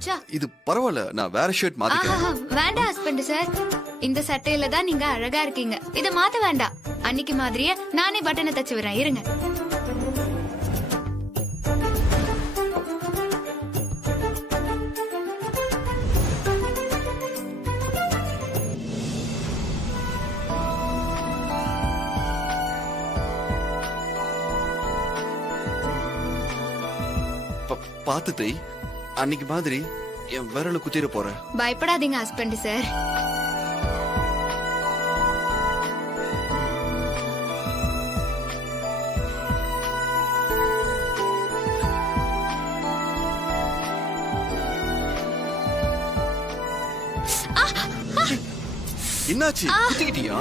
போச்சா? இது பரவாயில்ல, நான் வேற ஷர்ட் மாத்திக்கிறேன். வேண்டாம் ஹஸ்பண்ட் சார், இந்த சட்டையில தான் நீங்க அழகா இருக்கீங்க. இத மாத்த வேண்டாம். அன்னைக்கு மாதிரியே நானே பட்டனை தச்சு வரேன், இருங்க. பாத்து தை, அன்னைக்கு மாதிரி என் விரல குத்திர போற. பயப்படாதீங்க ஹஸ்பண்ட் சார். என்னாச்சு? குத்திக்கிட்டியா?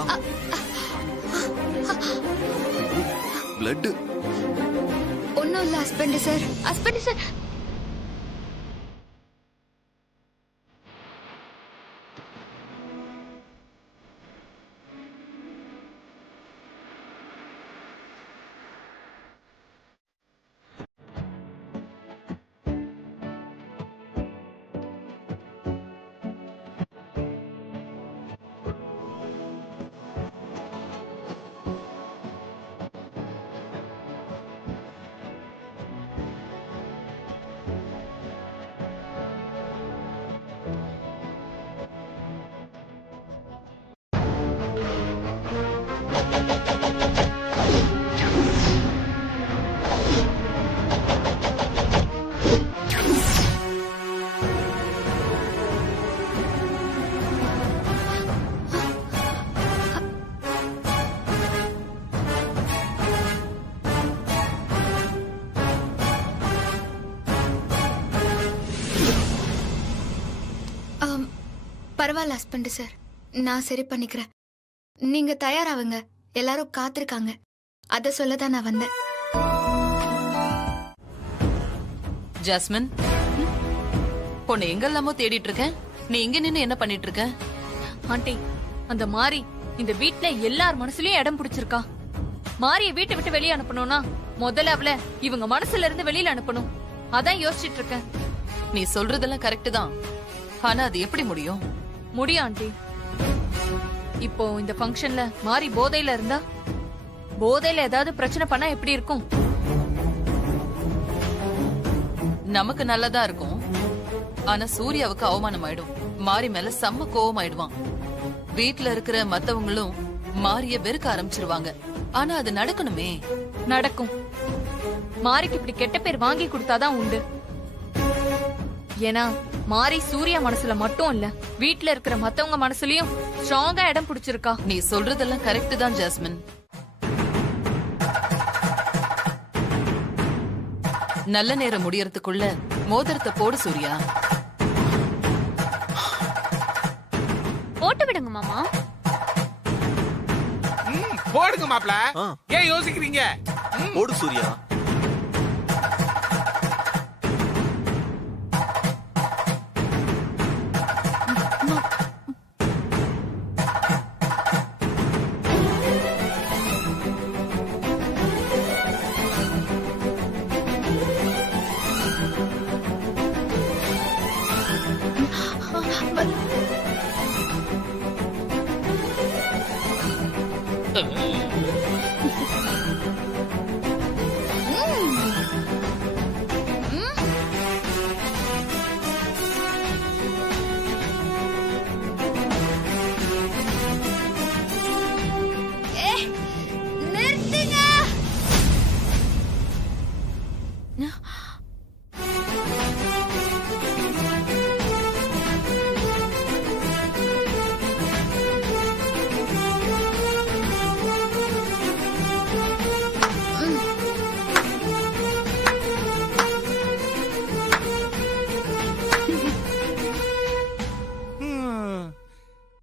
பிளட் ஒண்ணும் இல்ல ஹஸ்பண்ட் சார். ஹஸ்பண்ட் சார், பரவாயில்ல ஹஸ்பண்ட் சார், நான் சரி பண்ணிக்கிறேன். நீங்க தயாராவுங்க, எல்லாரும் காத்திருக்காங்க. அத சொல்லதான் நான் வந்தேன். ஜாஸ்மின், பொண்ணு எங்கெல்லாமோ தேடிட்டு இருக்கேன். நீ இங்க நின்னு என்ன பண்ணிட்டு இருக்க? ஆண்டி, அந்த மாரி இந்த வீட்ல எல்லார் மனசுலயும் இடம் பிடிச்சிருக்கா. மாரிய வீட்டை விட்டு வெளியே அனுப்பணும்னா முதல்ல அவளை இவங்க மனசுல இருந்து வெளியில அனுப்பணும். அதான் யோசிச்சுட்டு இருக்கேன். நீ சொல்றதெல்லாம் கரெக்ட் தான், ஆனா அது எப்படி முடியும்? முடியும் ஆண்டி. இப்போ இந்த ஃபங்க்ஷன்ல மாரி போதையில இருந்தா, போதையில ஏதாவது பிரச்சனை பண்ணா எப்படி இருக்கும்? நமக்கு நல்லதா இருக்கும், ஆனா சூர்யாவுக்கு அவமானம் ஆயிடும். மாரி மேல செம்ம கோவம் ஆயிடுவான். வீட்டுல இருக்கிற மத்தவங்களும் மாரிய வெறுக்க ஆரம்பிச்சிருவாங்க. ஆனா அது நடக்கணுமே. நடக்கும். மாரிக்கு இப்படி கெட்ட பேர் வாங்கி கொடுத்தாதான் உண்டு. ஏன்னா மாரி சூர்யா மனசுல மட்டும் இல்ல, வீட்டுல இருக்கிற மத்தவங்க மனசுலயும் ஸ்ட்ராங்கா இடம் பிடிச்சிருக்கா. நீ சொல்றதெல்லாம் கரெக்ட் தான் ஜாஸ்மின். நல்ல நேரம் முடியறதுக்குள்ள மோதிரத்தை போடு சூர்யா. போட்டு விடுங்க மாமா. போடுங்க மாப்ள, ஏன் யோசிக்கிறீங்க? போடு சூர்யா.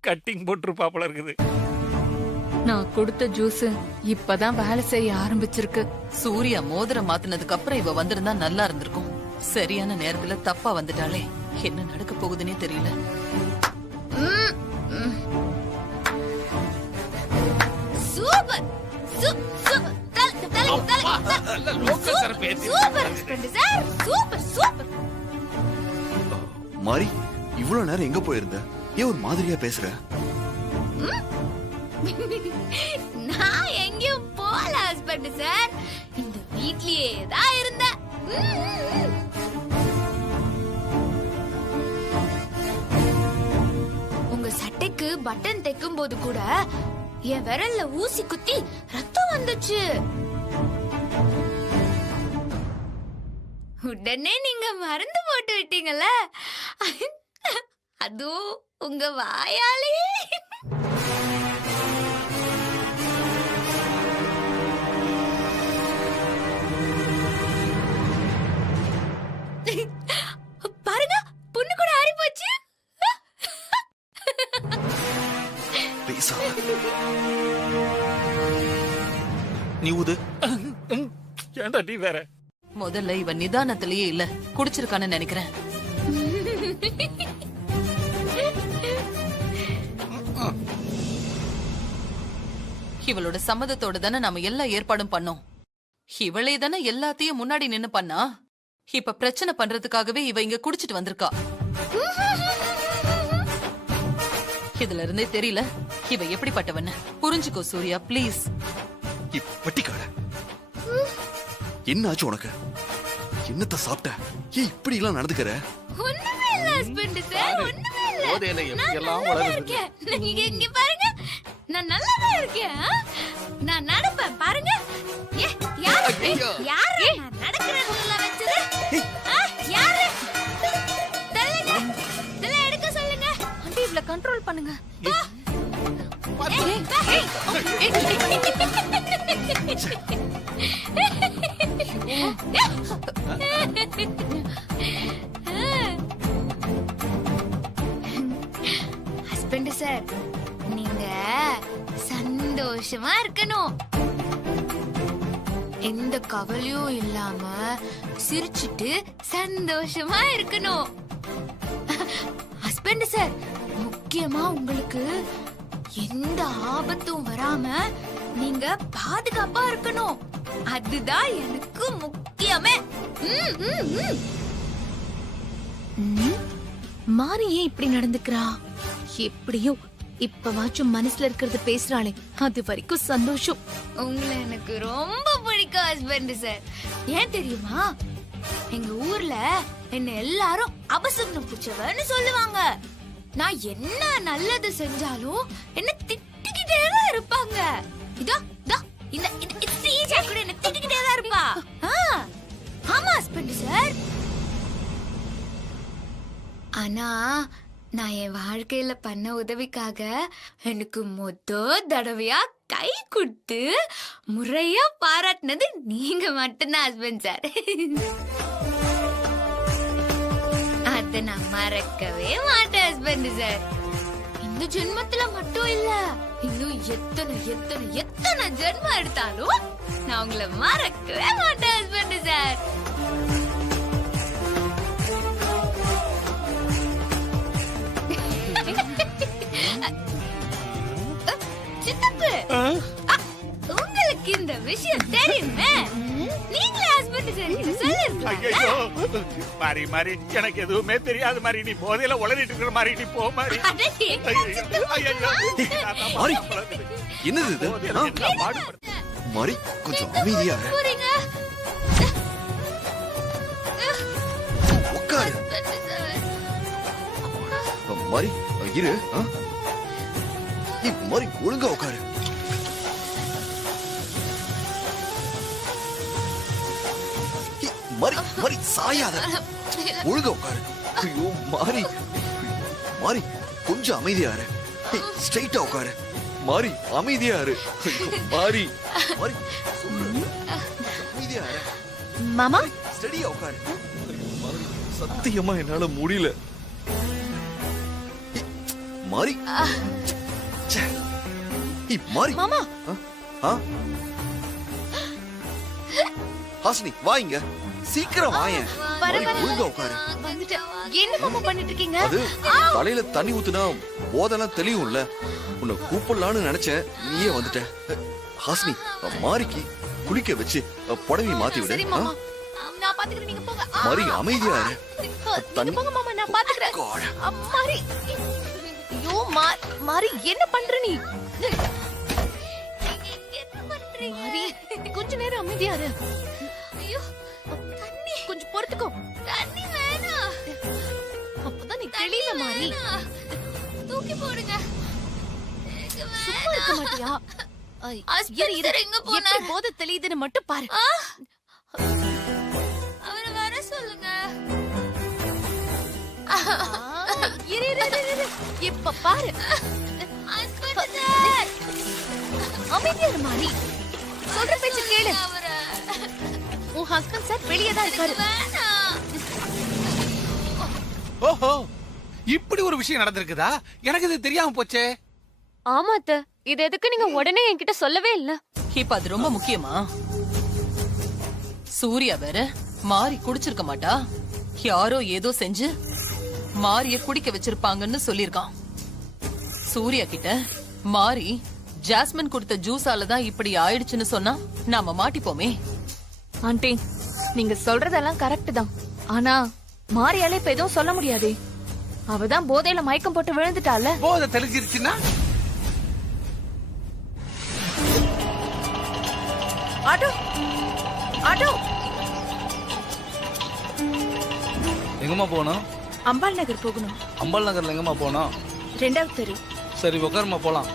கட்டிங் போட்டுருப்பாப்புல இருக்குது. நான் கொடுத்த ஜூஸ் இப்பதான் வேலை செய்ய ஆரம்பிச்சிருக்கு. சூர்யா மோதிரம் மாத்தினதுக்கு அப்புறம் இவ வந்திருந்தா நல்லா இருந்திருக்கும். சரியான நேரத்துல தப்பா வந்துட்டாலே. என்ன நடக்க போகுதுன்னே தெரியல. சூப்பர் சூப்பர் லோக்கல் சார் பேசி super husband sir, super super. மாறி இவ்வளவு நேரம் எங்க போயிருந்த? ஏன் ஒரு மாதிரியா பேசுற? நான் எங்கேயும் போல ஹஸ்பண்ட் சார், இந்த வீட்லயே தான் இருந்தேன். உங்க சட்டைக்கு பட்டன் தைக்கும் போது கூட என் விரல்ல ஊசி குத்தி ரத்தம் வந்துச்சு. உடனே நீங்க மருந்து போட்டு விட்டீங்கல்ல, அதுவும் உங்க வாயாலே. பாருங்க, புண்ணு கூட ஆறி போச்சு. நீ ஊது. ஏன்டா நீ வேற? முதல்ல இவன் நிதானத்திலேயே இல்ல, குடிச்சிருக்கான்னு நினைக்கிறேன். இவளோட சம்மதத்தோட தானே நாம எல்லா ஏற்பாடும் பண்ணோம். இவளே தானே எல்லாத்தையும் முன்னாடி நின்னு பண்ணா. இப்ப பிரச்சனை பண்றதுக்காகவே இவ இங்க குடிச்சிட்டு வந்திருக்கா. இதுல இருந்தே தெரியல இவ எப்படிப்பட்டவன்னு. புரிஞ்சுக்கோ சூர்யா, பிளீஸ். பட்டிக்காட, என்ன ஆச்சு உனக்கு? என்னத்த சாப்பிட்ட? ஏன் இப்படி எல்லாம் நடந்துக்கிற? ஒண்ணுமே இல்ல ஹஸ்பண்ட் சார், ஒண்ணுமே இல்ல. போதையில எப்படி எல்லாம் நான் நல்லா வளருது. இருக்கேன். நீங்க இங்க பாருங்க, நான் நல்லா தான் இருக்கேன். நான் நடப்பேன் பாருங்க. ஏ, யாரு யாரு நான் நடக்கிறதுல வச்சது? யாரு? தள்ளுங்க, தள்ள எடுக்க சொல்லுங்க. ஆண்டி இவள கண்ட்ரோல் பண்ணுங்க. ஹஸ்பண்ட் சார், நீங்க சந்தோஷமா இருக்கணும். எந்த கவலையும் இல்லாம சிரிச்சிட்டு சந்தோஷமா இருக்கணும். ஹஸ்பண்ட் சார், முக்கியமா உங்களுக்கு எந்த ஆபத்தும் வராம நீங்க பாதுகாப்பா இருக்கணும். அதுதான் எனக்கு முக்கியமே. மாறி ஏன் இப்படி நடந்துக்கிறா? எப்படியோ இப்பவாச்சும் மனசுல இருக்கிறது பேசுறாளே, அது வரைக்கும் சந்தோஷம். உங்களை எனக்கு ரொம்ப பிடிக்கும் ஹஸ்பண்ட் சார். ஏன் தெரியுமா? எங்க ஊர்ல என்ன எல்லாரும் அபசகுனம் பிடிச்சவன்னு சொல்லுவாங்க. நான் என்ன நல்லது செஞ்சாலும் என்ன திட்டிக்கிட்டே தான் இருப்பாங்க. இதோ இதோ இந்த ஸ்ரீஜா கூட என்ன திட்டிக்கிட்டே தான் இருப்பா. ஆமா ஹஸ்பண்ட் சார். ஆனா நான் என் வாழ்க்கையில பண்ண உதவிக்காக எனக்கு தடவையா கை கொடுத்து முறையா பாராட்டினது நீங்க மட்டும்தான் ஹஸ்பண்ட் சார். அத நான் மறக்கவே மாட்டேன் ஹஸ்பண்ட் சார். இந்த ஜென்மத்துல மட்டும் இல்ல, இன்னும் எத்தனை எத்தனை எத்தனை ஜென்மம் எடுத்தாலும் நான் உங்களை மறக்கவே மாட்டேன் ஹஸ்பண்ட் சார். சித்தப்பு, உங்களுக்கு இந்த விஷயம் தெரியுமே? நீங்களே ஹஸ்பண்ட் சார் சொல்லிருக்கீங்க. மாறி மாறி எனக்கு எதுவுமே தெரியாது மாறி. நீ போதையில உளறிட்டு இருக்கிற மாதிரி. நீ போ மாறி. மாறி, என்னது இது? மாறி, கொஞ்சம் அமைதியா போறீங்க. உட்காரு. மாறி இரு. மாறி ஒழுங்கா உட்காரு. மாறி மாறி சாயாத, ஒழுங்கா உட்காரு. ஐயோ மாறி, மாறி கொஞ்சம் அமைதியா இரு. ஸ்ட்ரைட்டா உட்காரு. மாறி அமைதியா இரு. மாறி மாறி அமைதியா இரு. மாமா, ஸ்டடியா உட்காரு. சத்தியமா என்னால முடியல. மாறி, மாறி மாமா. ஹாசினி வாங்க, சீக்கிரம் வாயேன். ஒழுங்கா உட்காரு. என்ன மாமா பண்ணிட்டு இருக்கீங்க? அது தலையில தண்ணி ஊத்துனா போதெல்லாம் தெளிவும்ல. உன்னை கூப்பிடலான்னு நினைச்சேன், நீயே வந்துட்ட. ஹாசினி, மாறிக்கு குளிக்க வச்சு புடவை மாத்தி விடு. பாத்துக்கிறேன், நீங்க போங்க. மாறி அமைதியா இரு. நீங்க போங்க மாமா, நான் பாத்துக்கிறேன். God. மாறி, ஐயோ மாறி, என்ன பண்ற நீ? மாறி, கொஞ்ச நேரம் அமைதியா இரு. ஐயோ தண்ணி, கொஞ்சம் பொறுத்துக்கோ. தண்ணி வேணாம். அப்பதான் நீ தெளிவ மாறி. தூக்கி போடுங்க. சும்மா இருக்க மாட்டியா? ஆஸ்பத்திரி எங்க போனார்? எப்படி போதை தெளியுதுன்னு மட்டும் பாரு. அவரை வர சொல்லுங்க. இரு, இரு, இரு, இரு. இப்ப பாரு. ஆஸ்பத்திரி அமைதியா இரு மாறி. சொல்ற பேச்சு கேளு. அவரை உன் ஹஸ்பண்ட் சார் வெளியே தான் இருக்காரு. வேணாம். ஓஹோ, இப்படி ஒரு விஷயம் நடந்திருக்குதா? எனக்கு இது தெரியாம போச்சே. ஆமா அத்தை, இது எதுக்கு நீங்க உடனே என்கிட்ட சொல்லவே இல்ல? இப்ப அது ரொம்ப முக்கியமா? சூர்யா வேற மாறி குடிச்சிருக்க மாட்டா, யாரோ ஏதோ செஞ்சு மாரிய குடிக்க வச்சிருப்பாங்கன்னு சொல்லிருக்கான். சூர்யா கிட்ட மாறி ஜாஸ்மின் கொடுத்த ஜூஸால தான் இப்படி ஆயிடுச்சுன்னு சொன்னா நாம மாட்டிப்போமே. ஆண்டி, நீங்க சொல்றதெல்லாம் கரெக்ட் தான். ஆனா மாரியால இப்ப எதுவும் சொல்ல முடியாதே. அவதான் போதையில மயக்கம் போட்டு விழுந்துட்டால. போதை தெளிஞ்சிருச்சுன்னா ஆட்டோ, ஆட்டோ. எங்கம்மா போகணும்? அம்பாள் நகர் போகணும். அம்பாள் நகர்ல எங்கம்மா போகணும்? 2வது தெரு. சரி உட்காருமா, போலாம்.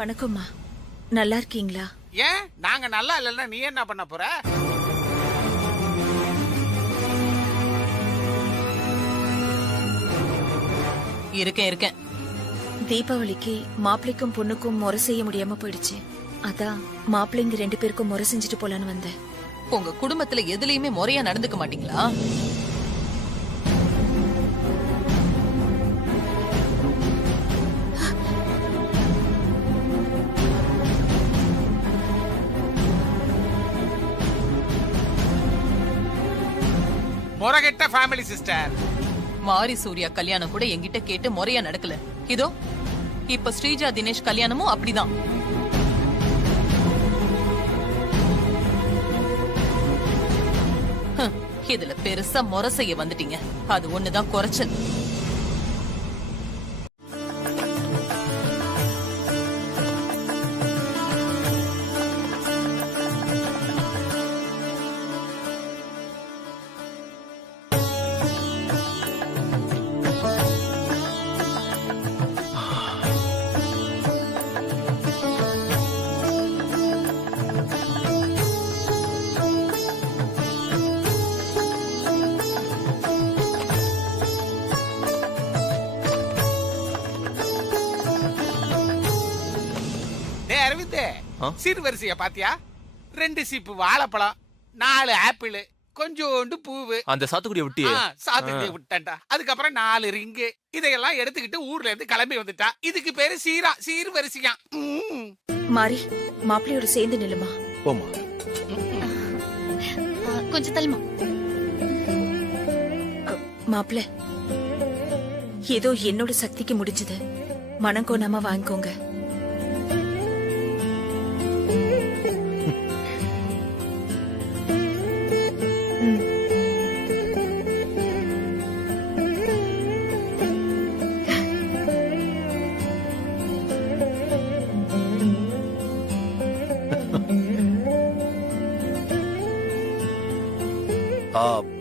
வணக்கம்மா, நல்லா இருக்கீங்களா? ஏன் நாங்க நல்லா இல்லைன்னா நீ என்ன பண்ண போற? இருக்கேன். தீபாவளிக்கு மாப்பிள்ளைக்கும் பொண்ணுக்கும் முறை செய்ய முடியாம போயிடுச்சு. அதான் மாப்பிள்ளைங்க 2 பேருக்கும் முறை செஞ்சுட்டு போலான்னு வந்தேன். உங்க குடும்பத்துல எதுலயுமே முறையா நடந்துக்க மாட்டீங்களா? முறகெட்ட ஃபேமிலி சிஸ்டர். மாரி சூர்யா கல்யாணம் கூட என்கிட்ட கேட்டு முறையா நடக்கல. இதோ இப்ப ஸ்ரீஜா தினேஷ் கல்யாணமும் அப்படிதான். இதுல பெருசா முறை செய்ய வந்துட்டீங்க. அது ஒண்ணுதான் குறைச்சல். சீர்வரிசைய பாத்தியா? 2 சீப்பு வாழைப்பழம், 4 ஆப்பிள், கொஞ்சோண்டு பூவு. அந்த சாத்துக்குடியை விட்டு சாத்துக்குடியை விட்டான்டா. அதுக்கப்புறம் 4 ரிங்கு. இதையெல்லாம் எடுத்துக்கிட்டு ஊர்ல இருந்து கிளம்பி வந்துட்டா. இதுக்கு பேரு சீர்வரிசையா. மாறி, மாப்பிள்ளையோட சேர்ந்து நில்லுமா. போமா. கொஞ்சம் தள்ளுமா. மாப்பிள்ள, ஏதோ என்னோட சக்திக்கு முடிஞ்சது. மனம் கோணாம வாங்கிக்கோங்க.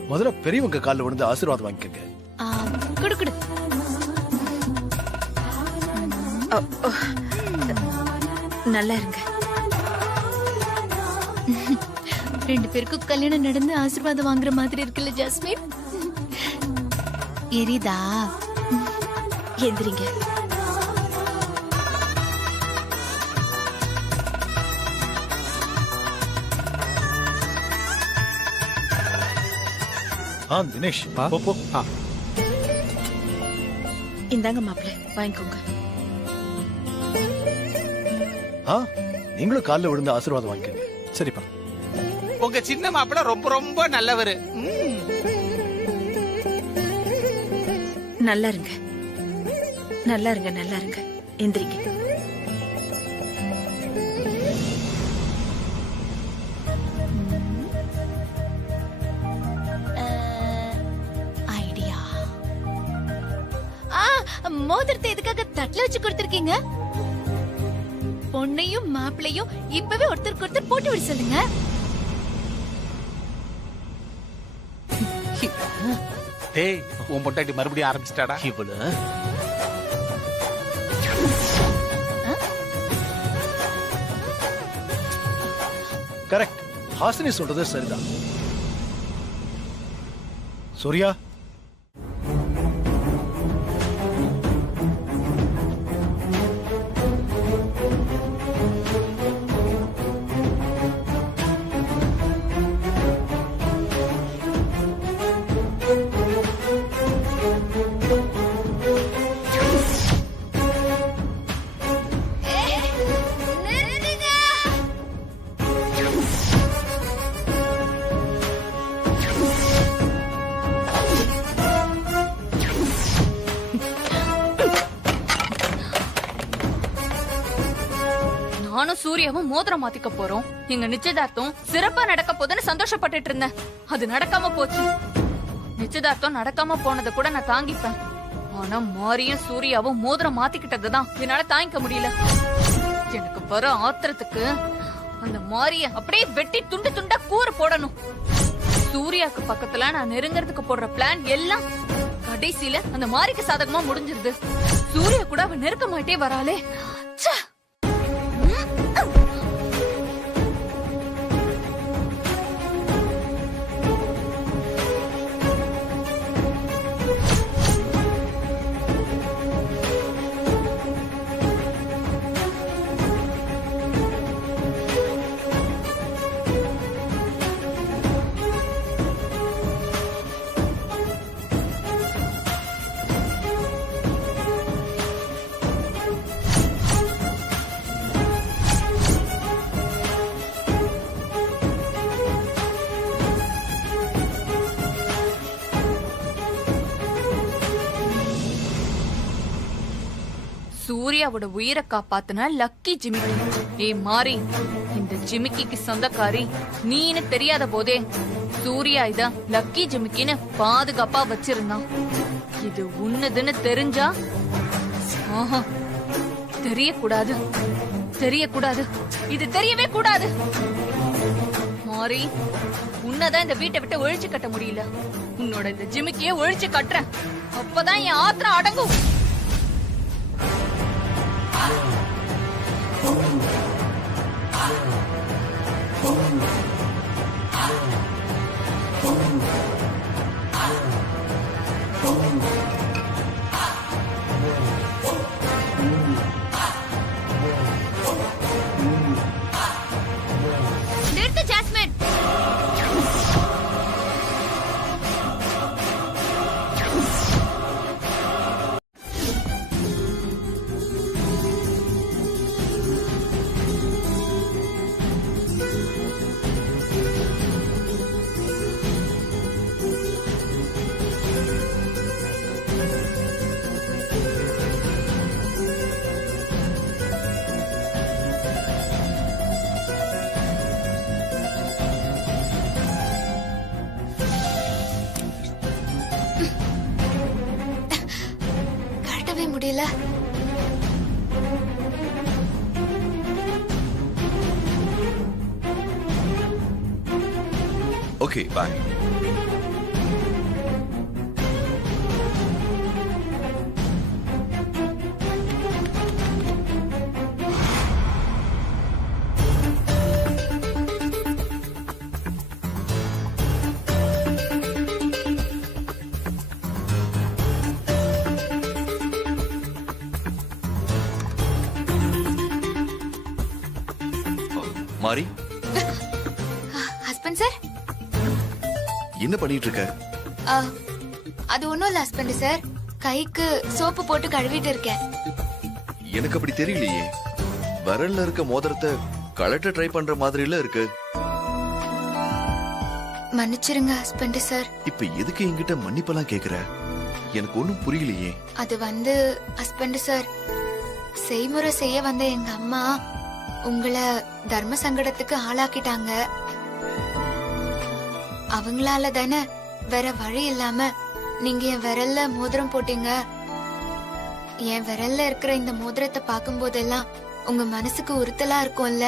முதல்ல பெரியவங்க காலில் விழுந்து ஆசீர்வாதம் வாங்கிக்கங்க. குடு குடு. நல்லா இருங்க. 2 பேருக்கும் கல்யாணம் நடந்து ஆசீர்வாதம் வாங்குற மாதிரி இருக்குல்ல ஜாஸ்மின்? எரிதா? எந்திரிங்க. தினேஷ் போ போ. இந்தாங்க மாப்பிள்ள, வாங்கிக்கோங்க. நீங்களும் காலில் விழுந்து ஆசீர்வாதம் வாங்கிக்கங்க. சரிப்பா. உங்க சின்ன மாப்பிள்ள ரொம்ப ரொம்ப நல்லவரு. நல்லா இருங்க, நல்லா இருங்க, நல்லா இருங்க. எந்திரிங்க. ஐடியா. மோதிரத்தை எதுக்காக தட்டுல வச்சு கொடுத்திருக்கீங்க? பொண்ணையும் மாப்பிளையும் இப்பவே ஒருத்தருக்கு ஒருத்தர் போட்டு விட சொல்லுங்க. டேய், உன் பொண்டாட்டி மறுபடியும் ஆரம்பிச்சிட்டாடா. இவள கரெக்ட். ஹாசினி சொல்றது சரிதான். சூர்யா, நானும் சூர்யாவும் மோதிரம் மாத்திக்க போறோம். எங்க நிச்சயதார்த்தம் சிறப்பா நடக்க போதுன்னு சந்தோஷப்பட்டுட்டு இருந்தேன். அது நடக்காம போச்சு. நிச்சயதார்த்தம் நடக்காம போனதை கூட நான் தாங்கிப்பேன். ஆனா மாரியும் சூர்யாவும் மோதிரம் மாத்திக்கிட்டதுதான் என்னால தாங்கிக்க முடியல. எனக்கு வர ஆத்திரத்துக்கு அந்த மாரிய அப்படியே வெட்டி துண்டு துண்டா கூறு போடணும். சூர்யாக்கு பக்கத்துல நான் நெருங்கறதுக்கு போடுற பிளான் எல்லாம் கடைசியில அந்த மாரிக்கு சாதகமா முடிஞ்சிருது. சூர்யா கூட அவ நெருக்க மாட்டே வராளே. ச்சே. சூர்யாவோட உயிரை காப்பாத்துன லக்கி ஜிமிக்கி. ஏ மாறி, இந்த ஜிமிக்கிக்கு சொந்தக்காரி நீன்னு தெரியாத போதே சூர்யா இத லக்கி ஜிமிக்கின்னு பாதுகாப்பா வச்சிருந்தான். இது உன்னதுன்னு தெரிஞ்சா தெரியக்கூடாது, தெரியக்கூடாது, இது தெரியவே கூடாது. மாறி, உன்னதான் இந்த வீட்டை விட்டு ஒழிச்சு கட்ட முடியல. உன்னோட இந்த ஜிமிக்கிய ஒழிச்சு கட்டுறேன். அப்பதான் என் ஆத்திரம் அடங்கும். நிறுத்து ஜாஸ்மின். முடியல. ஓகே, பாய். மாரி, ஹஸ்பண்ட் சார், என்ன பண்ணிட்டு இருக்க? அது ஒண்ணும் இல்ல ஹஸ்பண்ட் சார், கைக்கு சோப்பு போட்டு கழுவிட்டு இருக்கேன். எனக்கு அப்படி தெரியலையே. விரல்ல இருக்க மோதிரத்தை கலட்ட ட்ரை பண்ற மாதிரில இருக்கு. மன்னிச்சிருங்க ஹஸ்பண்ட் சார். இப்ப எதுக்கு என்கிட்ட மன்னிப்பெல்லாம் கேக்குற? எனக்கு ஒண்ணும் புரியலையே. அது வந்து ஹஸ்பண்ட் சார், செய்முறை செய்ய வந்த எங்க அம்மா உங்களை தர்ம சங்கடத்துக்கு ஆளாக்கிட்டாங்க. அவங்களால தானே வேற வழி இல்லாம நீங்க என் விரல்ல மோதிரம் போட்டீங்க. என் விரல்ல இருக்கிற இந்த மோதிரத்தை பார்க்கும் போதெல்லாம் உங்க மனசுக்கு உறுத்தலா இருக்கும்ல.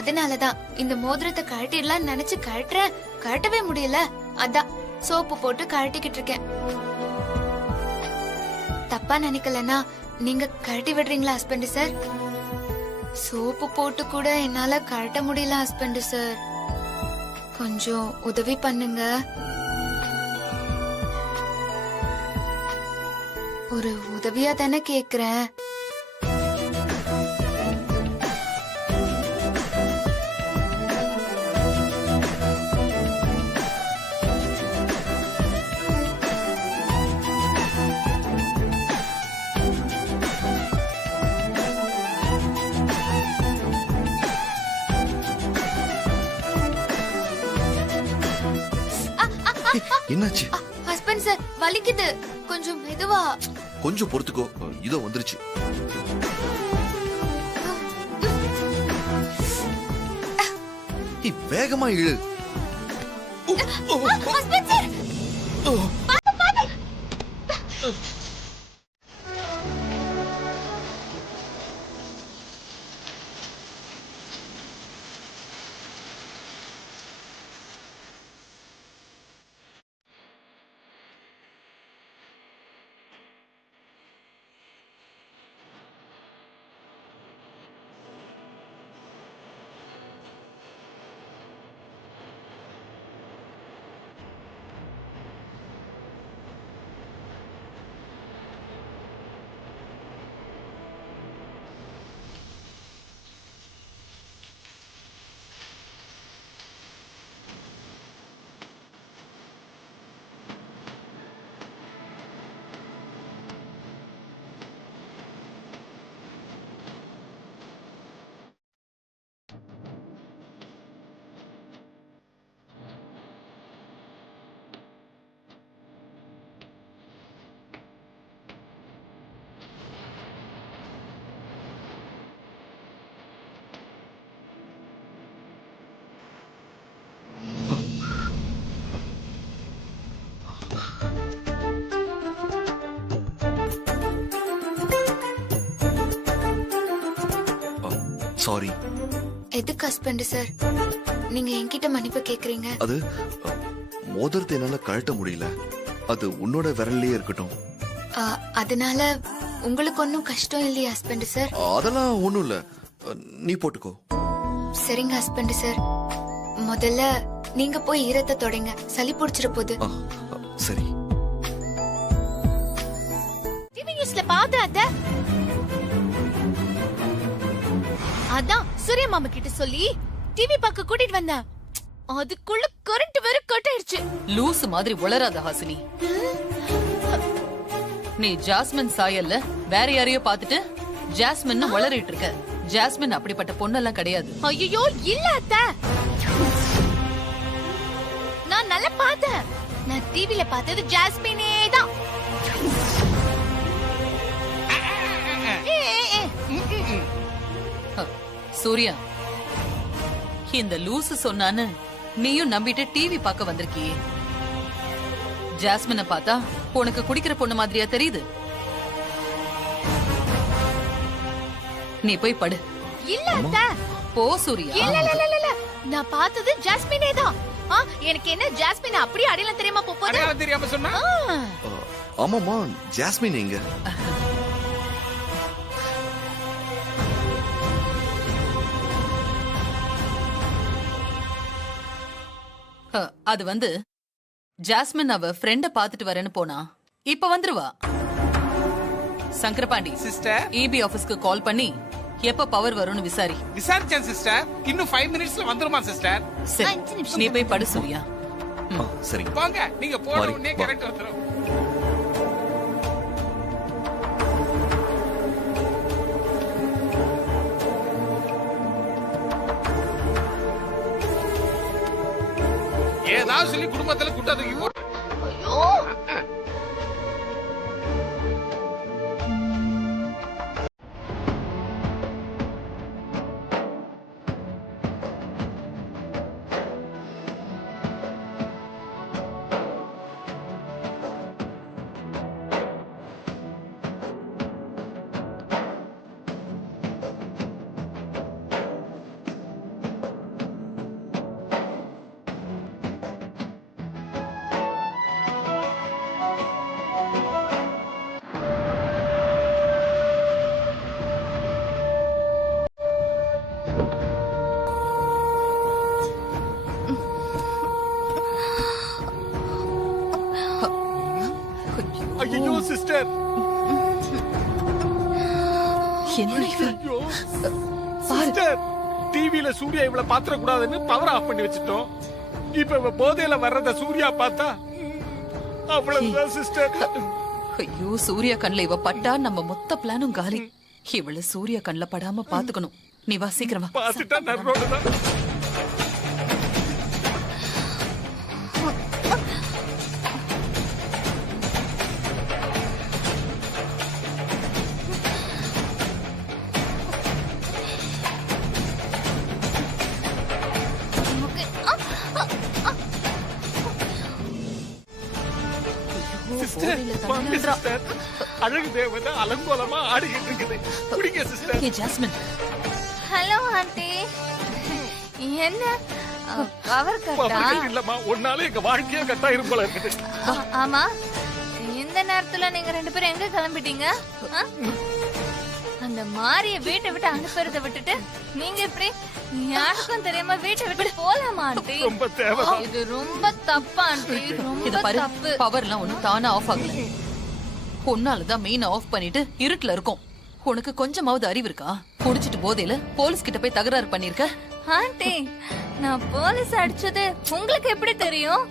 அதனாலதான் இந்த மோதிரத்தை கழட்டிடலாம் நினைச்சு கழட்டவே முடியல. அதான் சோப்பு போட்டு கழட்டிக்கிட்டு இருக்கேன். தப்பா நினைக்கலன்னா நீங்க கழட்டி விடுறீங்களா ஹஸ்பண்ட் சார்? சோப்பு போட்டு கூட என்னால கழட்ட முடியல ஹஸ்பண்ட் சார். கொஞ்சம் உதவி பண்ணுங்க. ஒரு உதவியா தானே கேக்குறேன். என்னாச்சு? ஹஸ்பண்ட் சார், வலிக்குது. கொஞ்சம் மெதுவா. கொஞ்சம் பொறுத்துக்கோ, இதோ வந்துருச்சு. வேகமா இழு. Husband sir, sorry. எதுக்கு ஹஸ்பண்ட் சார் நீங்க என்கிட்ட மன்னிப்பு கேக்குறீங்க? அது மோதிரத்தை என்னால கழட்ட முடியல. அது உன்னோட விரல்லையே இருக்கட்டும். அதனால உங்களுக்கு ஒன்னும் கஷ்டம் இல்லையா ஹஸ்பண்ட் சார்? அதெல்லாம் ஒண்ணும் இல்ல, நீ போட்டுக்கோ. சரிங்க ஹஸ்பண்ட் சார், முதல்ல நீங்க போய் ஈரத்தை தொடங்க, சளி பிடிச்சிட போகுது. சரி. டிவி நியூஸ்ல பாத்தாத அதான் சூர்யா மாமா கிட்ட சொல்லி டிவி பார்க்க கூட்டிட்டு வந்தேன். அதுக்குள்ள கரண்ட் வேற கட் ஆயிடுச்சு. லூசு மாதிரி உளராத ஹாசினி. நீ ஜாஸ்மின் சாயல்ல வேற யாரையோ பாத்துட்டு ஜாஸ்மின் உளறிட்டு இருக்க. ஜாஸ்மின் அப்படிப்பட்ட பொண்ணெல்லாம் கிடையாது. ஐயோ இல்ல அத்தை, நான் நல்லா பார்த்தேன். நான் டிவில பார்த்தது ஜாஸ்மினே தான். சூர்யா, இந்த லூசு சொன்னான்னு நீயும் நம்பிட்டு டிவி பார்க்க வந்திருக்கியே. ஜாஸ்மினை பார்த்தா உனக்கு குடிக்கிற பொண்ணு மாதிரியா தெரியுது? நீ போய் படு. இல்ல அத்தை, போ சூர்யா. இல்ல நான் பார்த்தது ஜாஸ்மினே தான். எனக்கு என்ன ஜாஸ்மின் அப்படியே அடையாளம் தெரியாம போகுது? அடையாளம் தெரியாம சொன்னா? ஆமாமா, ஜாஸ்மின் எங்க? அது வந்து ஜாஸ்மின் அவ ஃப்ரெண்ட பாத்துட்டு வரேன்னு போனா இப்ப வந்துருவா. சங்கரபாண்டி சிஸ்டர், EB ஆபீஸ்க்கு கால் பண்ணி எப்ப பவர் வரும்னு விசாரிச்சேன் சிஸ்டர். இன்னும் 5 மினிட்ஸ்ல வந்துருமா சிஸ்டர்? சரி, நீ போய் படு சூர்யா. சரி போங்க, நீங்க போன உடனே கரெக்ட் வந்துரும். ஏதாவது சொல்லி குடும்பத்துல குட்டா தூக்கி போட்டு ஐயோ சிஸ்டர், என்ன இது? ஐயோ சிஸ்டர், டிவில சூர்யா இவள பாத்திர கூடாதுன்னு பவர் ஆஃப் பண்ணி வச்சிட்டோம். இப்ப இவ போதையில வர்றத சூர்யா பார்த்தா அவ்வளவுதான் சிஸ்டர். ஐயோ, சூர்யா கண்ணுல இவ பட்டா நம்ம மொத்த பிளானும் காலி. இவள சூர்யா கண்ணுல படாம பாத்துக்கணும். நீ வா, சீக்கிரம் வா. பாத்துட்டா நரோடதான். சிஸ்டர், வாங்க சிஸ்டர். அழகு தேவதை அலங்கோலமா ஆடிக்கிட்டு இருக்குது. குடிங்க சிஸ்டர். ஏ ஜாஸ்மின், ஹலோ ஆண்டி. என்ன பவர் கட்டா? பவர் இல்லம்மா, ஒன்னால எங்க வாழ்க்கையே கட்டாயிரும் போல இருக்குது. ஆமா, இந்த நேரத்துல நீங்க 2 பேரும் எங்க கிளம்பிட்டீங்க? ஆ? அந்த மாரிய வீட்டை விட்டு அனுப்புறத விட்டுட்டு நீங்க எப்படி யாருக்கும் தெரியாம வீட்டை விட்டு போலாமா ஆண்டி? ரொம்ப தேவை. இது ரொம்ப தப்பு ஆண்டி, இத ரொம்ப பாரு, தப்பு. பவர்லாம் ஒண்ணும் தானா ஆஃப் ஆகல. உன்னாலதான் மெயின் ஆஃப் பண்ணிட்டு இருட்டுல இருக்கும். உனக்கு கொஞ்சமாவது அறிவு இருக்கா? குடிச்சிட்டு போதையில போலீஸ் கிட்ட போய் தகராறு பண்ணிருக்க. ஆண்டி, நான் போலீஸ் அடிச்சது உங்களுக்கு எப்படி தெரியும்?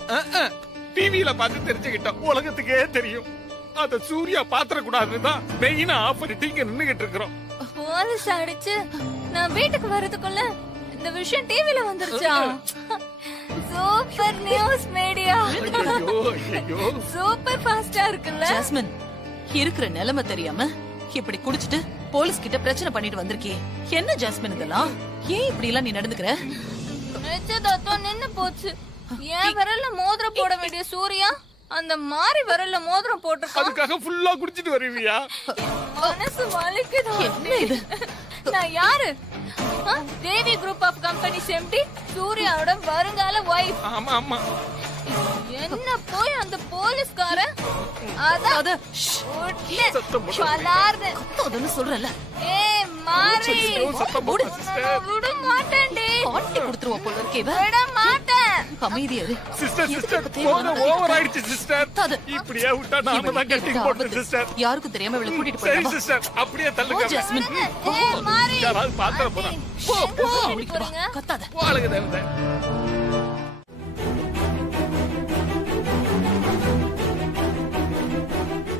டிவில பார்த்து தெரிஞ்சுக்கிட்டோம். உலகத்துக்கே தெரியும். அத சூர்யா பாத்திர கூடாதுதான் மெயினா ஆஃப் பண்ணிட்டு இங்க நின்னுகிட்டு இருக்கிறோம். போலீஸ் அடிச்சு நான் வீட்டுக்கு வர்றதுக்குள்ள இந்த விஷயம் டிவில வந்துருச்சா? Super news media. ஐயோ ஐயோ, சூப்பர் ஃபாஸ்டா இருக்குல்ல? ஜாஸ்மின், இருக்கிற நிலைமை தெரியாம இப்படி குடிச்சிட்டு போலீஸ் கிட்ட பிரச்சனை பண்ணிட்டு வந்திருக்கியே. என்ன ஜாஸ்மின் இதெல்லாம்? ஏன் இப்படி எல்லாம் நீ நடந்துக்கிற? நிச்சயதார்த்தம் நின்னு போச்சு. ஏன் விரல்ல மோதிரம் போட வேண்டிய சூர்யா அந்த மாறி விரல்ல மோதிரம் போட்டிருக்கான். அதுக்காக ஃபுல்லா குடிச்சிட்டு வருவியா? மனசு வலிக்குது. என்ன இது? நான் யாரு? தேவி குரூப் ஆஃப் கம்பெனிஸ் எம்டி, சூர்யாவோட வருங்கால வைஃப். ஆமா ஆமா. என்ன போய் அந்த போலீஸ்கார அத சத்தம் போடாத. பலார்னு அதன்னு சொல்றல. ஏய் மாறி, சத்தம் போடாத சிஸ்டர். விட மாட்டேன்டி. பாட்டி கொடுத்துருவா போல இருக்கே இவ. விட மாட்டேன். அமைதியா இரு. சிஸ்டர் சிஸ்டர், போத ஓவர் ஆயிடுச்சு சிஸ்டர். அது. இப்படியே விட்டா நாம தான் கட்டிங் போட்டு சிஸ்டர். யாருக்கும் தெரியாம இவளை கூட்டிட்டு சரி போயிடலாம். சிஸ்டர், அப்படியே ஓ தள்ளுங்க. ஜாஸ்மின், ஏய் மாறி, யாராவது பாத்திர போறான். போ போ, எங்க போறீங்க? கத்தாத. அழகு தேவதை.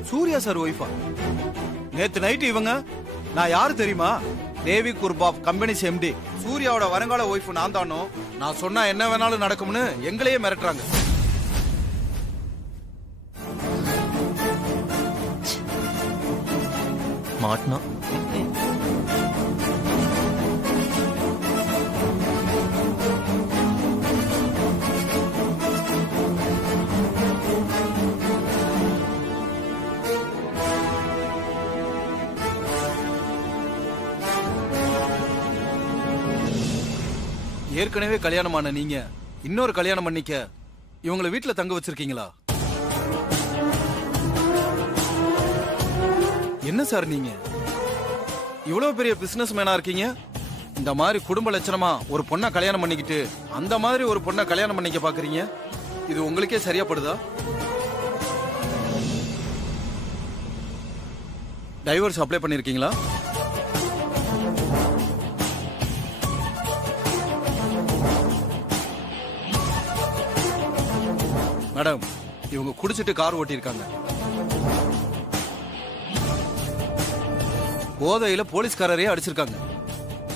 சூர்யா சார் ஒய்ஃபா? நேத்து நைட் இவங்க, நான் யாரு தெரியுமா? தேவி குரூப் ஆஃப் கம்பெனிஸ் எம்டி. சூர்யாவோட வருங்கால ஒய்ஃப் நான் தானோ. நான் சொன்னா என்ன வேணாலும் நடக்கும்னு எங்களையே மிரட்டுறாங்க. மாட்டினா ஏற்கனவே கல்யாணமான நீங்க இன்னொரு கல்யாணம் பண்ணிக்க இவங்களை வீட்டுல தங்க வச்சிருக்கீங்களா? என்ன சார் நீங்க இவ்வளவு பெரிய பிசினஸ் மேனா இருக்கீங்க? இந்த மாதிரி குடும்ப லட்சணமா ஒரு பொண்ணை கல்யாணம் பண்ணிக்கிட்டு அந்த மாதிரி ஒரு பொண்ணை கல்யாணம் பண்ணிக்க பாக்குறீங்க? இது உங்களுக்கே சரியா படுதா? டைவர்ஸ் அப்ளை பண்ணிருக்கீங்களா? மேடம், இவங்க குடிச்சிட்டு கார் ஓட்டியிருக்காங்க. போதையில போலீஸ்காரரே அடிச்சிருக்காங்க.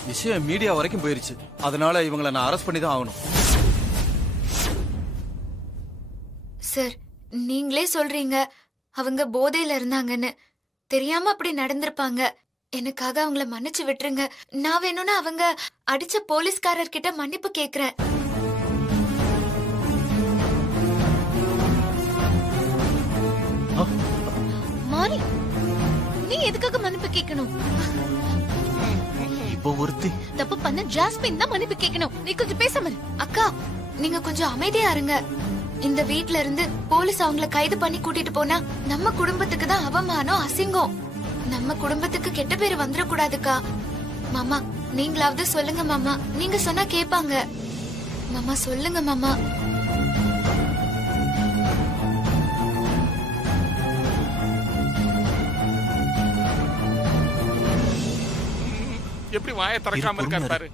விஷயம் மீடியா வரைக்கும் போயிருச்சு. அதனால இவங்களை நான் அரெஸ்ட் பண்ணி தான் ஆகணும். சார், நீங்களே சொல்றீங்க அவங்க போதையில இருந்தாங்கன்னு. தெரியாம அப்படி நடந்திருப்பாங்க. எனக்காக அவங்கள மன்னிச்சு விட்டுருங்க. நான் வேணும்னா அவங்க அடிச்ச போலீஸ்காரர்கிட்ட மன்னிப்பு கேக்குறேன். மாறி, நீ எதுக்காக மன்னிப்பு கேட்கணும்? இப்போ ஒருத்தி தப்பு பண்ண ஜாஸ்மின் தான் மன்னிப்பு கேட்கணும். நீ கொஞ்சம் பேசாம இரு. அக்கா, நீங்க கொஞ்சம் அமைதியா இருங்க. இந்த வீட்ல இருந்து போலீஸ் அவங்கள கைது பண்ணி கூட்டிட்டு போனா நம்ம குடும்பத்துக்கு தான் அவமானம், அசிங்கம். நம்ம குடும்பத்துக்கு கெட்ட பேரு வந்துடக்கூடாதுக்கா. மாமா, நீங்களாவது சொல்லுங்க மாமா. நீங்க சொன்னா கேப்பாங்க. மாமா சொல்லுங்க மாமா. எப்படி வாயை திறக்காம இருக்காரு பாரு.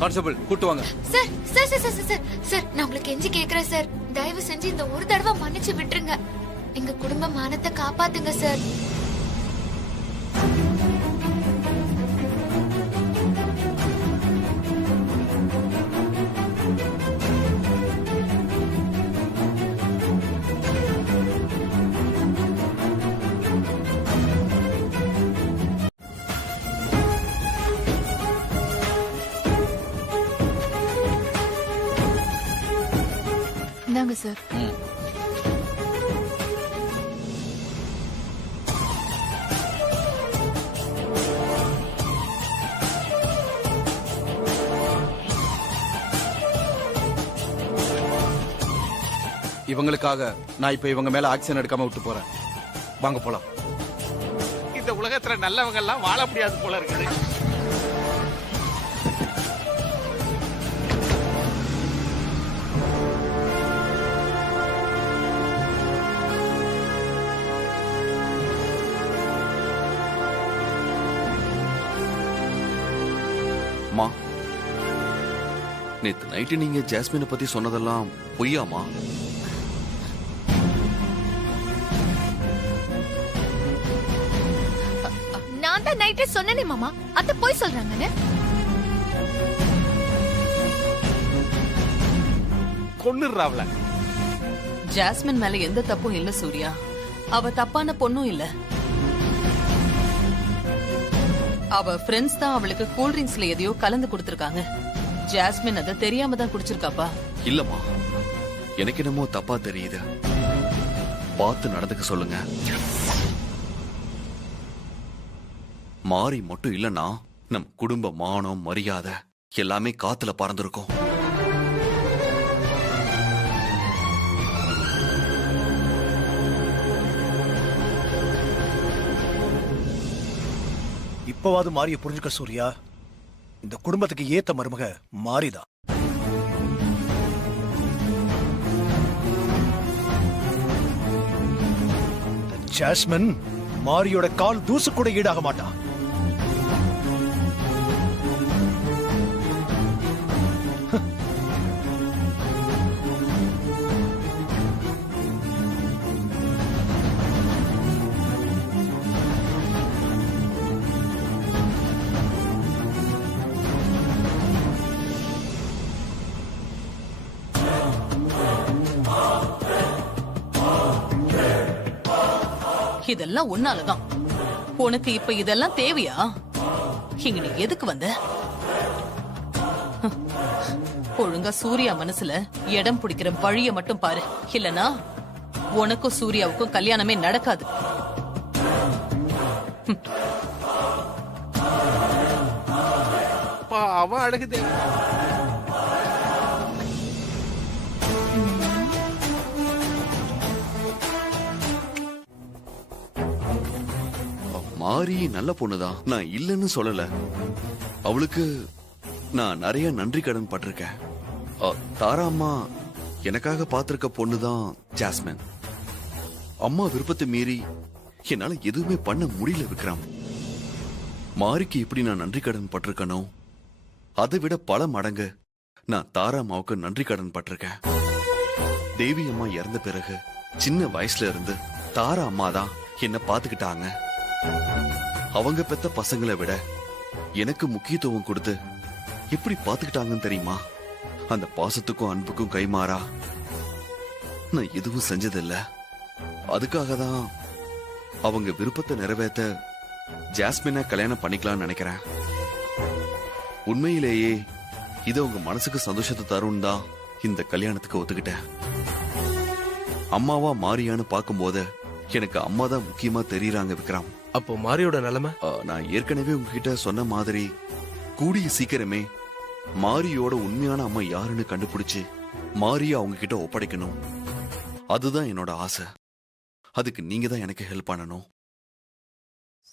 கான்ஸ்டபிள் கூட்டு வாங்க. Sir sir sir sir sir sir நான் உங்களுக்கு கெஞ்சி கேக்குறேன் சார், தயவு செஞ்சு இந்த ஒரு தடவை மன்னிச்சு விட்டுருங்க. எங்க குடும்ப மானத்தை காப்பாத்துங்க சார். இந்தாங்க சார். இவங்களுக்காக நான் இப்ப இவங்க மேல ஆக்ஷன் எடுக்காம விட்டு போறேன். வாங்க போலாம். இந்த உலகத்துல நல்லவங்க எல்லாம் வாழ முடியாது போல இருக்குது. அம்மா, நேத்து நைட்டு நீங்க ஜாஸ்மினை பத்தி சொன்னதெல்லாம் பொய்யாமா? நான் தான் நைட்டே சொன்னேனே மாமா, அத்தை போய் சொல்றாங்கன்னு. கொன்னுறாவல. ஜாஸ்மின் மேல எந்த தப்பும் இல்ல சூர்யா. அவ தப்பான பொண்ணும் இல்ல. அவ ஃப்ரெண்ட்ஸ் தான் அவளுக்கு கூல் ட்ரிங்க்ஸ்ல எதையோ கலந்து கொடுத்திருக்காங்க. ஜாஸ்மின் அதை தெரியாம தான் குடிச்சிருக்காப்பா. இல்லம்மா, எனக்கு என்னமோ தப்பா தெரியுது. பார்த்து நடந்துக்க சொல்லுங்க. மாறி மட்டும் இல்லனா நம் குடும்ப மானம் மரியாதை எல்லாமே காத்துல பறந்திருக்கும். இப்பவாது மாறிய புரிஞ்சுக்க சூர்யா. இந்த குடும்பத்துக்கு ஏத்த மருமக மாறிதான். ஜாஸ்மின் மாரியோட கால் தூசு கூட ஈடாக மாட்டான். இதெல்லாம் உன்னாலதான். உனக்கு இப்ப இதெல்லாம் தேவையா? இங்க நீ எதுக்கு வந்த? ஒழுங்கா சூர்யா மனசுல இடம் பிடிக்கிற வழிய மட்டும் பாரு. இல்லனா உனக்கும் சூர்யாவுக்கும் கல்யாணமே நடக்காது. அவன் அழகுதே. மாறி நல்ல பொண்ணுதான், நான் இல்லன்னு சொல்லல. அவளுக்கு நான் நிறைய நன்றி கடன் பட்டிருக்கேன். தாரா அம்மா எனக்காக பாத்திருக்க பொண்ணுதான் ஜாஸ்மின். அம்மா விருப்பத்தை மீறி என்னால எதுவுமே பண்ண முடியல விக்ரம். மாரிக்கு இப்படி நான் நன்றி கடன் பட்டிருக்கனோ அதை விட பல மடங்கு நான் தாரா அம்மாவுக்கு நன்றி கடன் பட்டிருக்கேன். தேவி அம்மா இறந்த பிறகு சின்ன வயசுல இருந்து தாரா அம்மா தான் என்ன பாத்துக்கிட்டாங்க. அவங்க பெத்த பசங்களை விட எனக்கு முக்கியத்துவம் கொடுத்து எப்படி பாத்துக்கிட்டாங்கன்னு தெரியுமா? அந்த பாசத்துக்கும் அன்புக்கும் கைமாறா நான் எதுவும் செஞ்சதில்ல. அதுக்காக தான் அவங்க விருப்பத்தை நிறைவேற்ற ஜாஸ்மினை கல்யாணம் பண்ணிக்கலாம்னு நினைக்கிறேன். உண்மையிலேயே இது உங்க மனசுக்கு சந்தோஷத்தை தரும் தான் இந்த கல்யாணத்துக்கு ஒத்துக்கிட்டேன். அம்மாவா மாரியான்னு பார்க்கும்போது எனக்கு அம்மா தான் முக்கியமா தெரியறாங்க விக்ரம். அப்போ மாரியோட நிலைமை? நான் ஏற்கனவே உங்ககிட்ட சொன்ன மாதிரி கூடிய சீக்கிரமே மாரியோட உண்மையான அம்மா யாருன்னு கண்டுபிடிச்சு மாரியா அவங்க கிட்ட ஒப்படைக்கணும். அதுதான் என்னோட ஆசை. அதுக்கு நீங்க தான் எனக்கு ஹெல்ப் பண்ணணும்.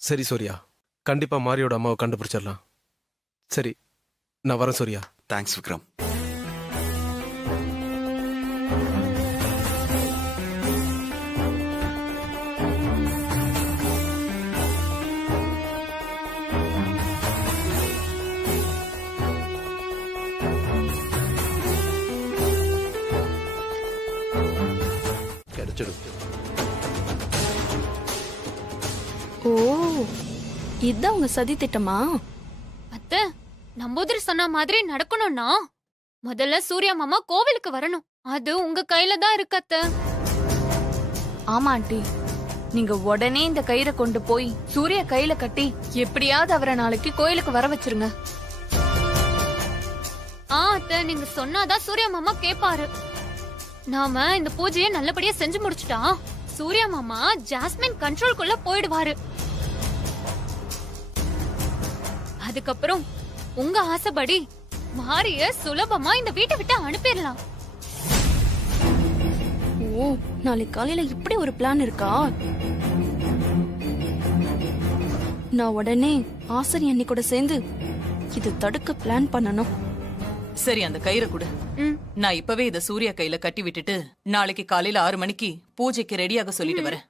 சரி சூர்யா, கண்டிப்பா மாரியோட அம்மாவை கண்டுபிடிச்சிடலாம். சரி, நான் வரேன் சூர்யா. தேங்க்ஸ் விக்ரம். ஓ இதான் உங்க சதி திட்டமா? அத்தை, நம்பூதிரி சொன்ன மாதிரி நடக்கணும்னா முதல்ல சூர்யா மாமா கோவிலுக்கு வரணும். அது உங்க கையில தான் இருக்கு அத்தை. ஆமா ஆண்டி, நீங்க உடனே இந்த கயிறை கொண்டு போய் சூர்யா கையில கட்டி எப்படியாவது அவரை நாளைக்கு கோயிலுக்கு வர வச்சிருங்க. அத்தை, நீங்க சொன்னாதான் சூர்யா மாமா கேப்பாரு. நாம இந்த பூஜையை நல்லபடியா செஞ்சு முடிச்சுட்டா சூர்யா மாமா ஜாஸ்மின் கண்ட்ரோல்குள்ள போயிடுவாரு. அதுக்கப்புறம் உங்க ஆசைப்படி மாரிய சுலபமா இந்த வீட்டை விட்டு அனுப்பிடலாம். ஓ நாளைக்கு காலையில இப்படி ஒரு பிளான் இருக்கா? நான் உடனே ஆசிரியர் அண்ணி கூட சேர்ந்து இது தடுக்க பிளான் பண்ணணும். சரி, அந்த கயிறை கொடு. நான் இப்பவே இத சூர்யா கையில கட்டி விட்டுட்டு நாளைக்கு காலையில 6 மணிக்கு பூஜைக்கு ரெடியாக சொல்லிட்டு வரேன்.